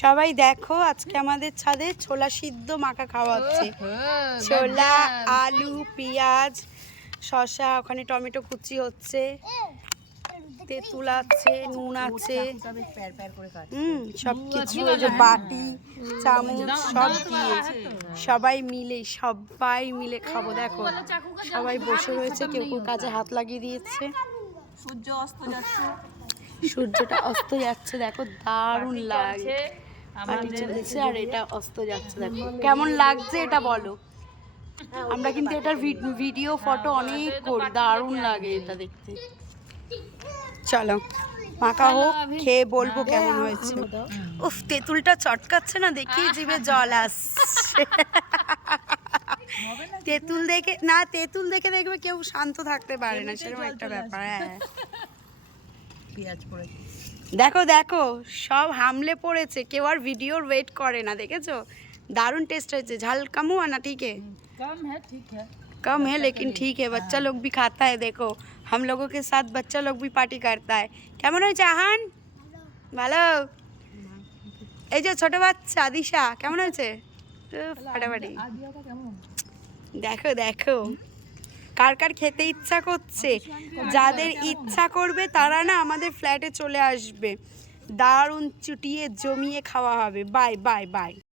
সবাই দেখো আজকে আমাদের ছাদে ছোলা সিদ্ধ মাখা খাওয়া হচ্ছে। ছোলা, আলু, পেঁয়াজ, শসা, ওখানে টমেটো কুচি হচ্ছে, তেঁতুল আছে, নুন আছে, সব কিছু, ওই যে বাটি চামচ সব দিয়ে সবাই মিলে খাবো। দেখো সবাই বসে রয়েছে, কেউ কেউ কাজে হাত লাগিয়ে দিয়েছে। সূর্য অস্ত যাচ্ছে, সূর্যটা অস্ত যাচ্ছে, দেখো দারুণ লাগে। পার্টি চলছে আর এটা অস্ত যাচ্ছে, দেখো কেমন লাগছে এটা বলো। আমরা কিন্তু এটার ভিডিও ফটো অনেক করি, দারুণ লাগে এটা দেখতে। চলো মাখা হোক, খেয়ে বলবো কেমন হয়েছে। উফ, তেঁতুলটা চটকাচ্ছে না, দেখি জিভে জল আসছে। তেঁতুল দেখে দেখবে কেউ শান্ত থাকতে পারে না, সেরকম একটা ব্যাপার। হ্যাঁ, দেখো দেখো সব হামলে পড়েছে, কেউ আর ভিডিওর ওয়েট করে না, দেখেছো? दारुण टेस्ट है। झाल कम हुआ ना? ठीक है, कम है लेकिन ठीक है। बच्चा लोग भी खाता है, देखो हम लोगों के साथ बच्चा लोग भी पार्टी करता है। কেমন হয়েছে আহান? ভালো। এই যে ছোট বাচ্চা দিশা কেমন হয়েছে? ফাটাফাটি। দেখো দেখো কার কার খেতে ইচ্ছা করছে, যাদের ইচ্ছা করবে তারা না আমাদের ফ্ল্যাটে চলে আসবে, দারুণ চুটিয়ে জমিয়ে খাওয়া হবে। Bye bye bye.